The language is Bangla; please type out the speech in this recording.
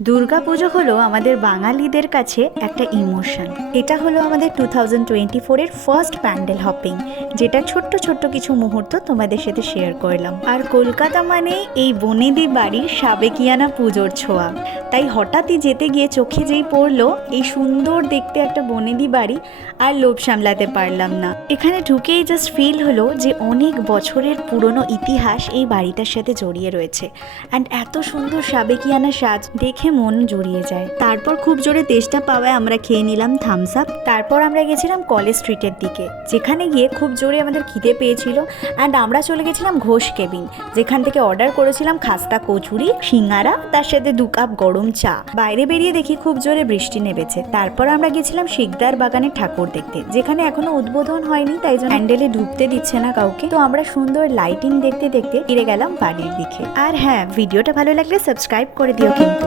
দুর্গাপুজো হলো আমাদের বাঙালিদের কাছে একটা ইমোশন। এটা হলো আমাদের 2024-এর ফার্স্ট প্যান্ডেল হপিং, যেটা ছোট্ট ছোট্ট কিছু মুহূর্ত তোমাদের সাথে শেয়ার করলাম। আর কলকাতা মানে এই বনেদি বাড়ির সাবেকিয়ানা পুজোর ছোঁয়া। তাই হঠাৎই যেতে গিয়ে চোখে যেই পড়লো এই সুন্দর দেখতে একটা বনেদি বাড়ি, আর লোভ সামলাতে পারলাম না। এখানে ঢুকেই জাস্ট ফিল হলো যে অনেক বছরের পুরনো ইতিহাস এই বাড়িটার সাথে জড়িয়ে রয়েছে। অ্যান্ড এত সুন্দর সাবেকিয়ানা সাজ দেখে মন জুড়িয়ে যায়। তারপর খুব জোরে তেষ্টা পাওয়ায় আমরা খেয়ে নিলাম থামস আপ। তারপর আমরা গেছিলাম কলেজ স্ট্রিটের দিকে, যেখানে গিয়ে খুব জোরে আমাদের খিদে পেয়েছিল। অ্যান্ড আমরা চলে গেছিলাম ঘোষ কেবিন, যেখান থেকে অর্ডার করেছিলাম খাস্তা কচুরি, সিঙ্গারা, তার সাথে 2 কাপ গরম চা। বাইরে বেরিয়ে দেখি খুব জোরে বৃষ্টি নেমেছে। তারপর আমরা গেছিলাম শিকদার বাগানের ঠাকুর দেখতে, যেখানে এখনো উদ্বোধন হয়নি, তাই জন্য প্যান্ডেলে ঢুকতে দিচ্ছে না কাউকে। তো আমরা সুন্দর লাইটিং দেখতে দেখতে ফিরে গেলাম বাড়ির দিকে। আর হ্যাঁ, ভিডিওটা ভালো লাগলে সাবস্ক্রাইব করে দিও কিন্তু।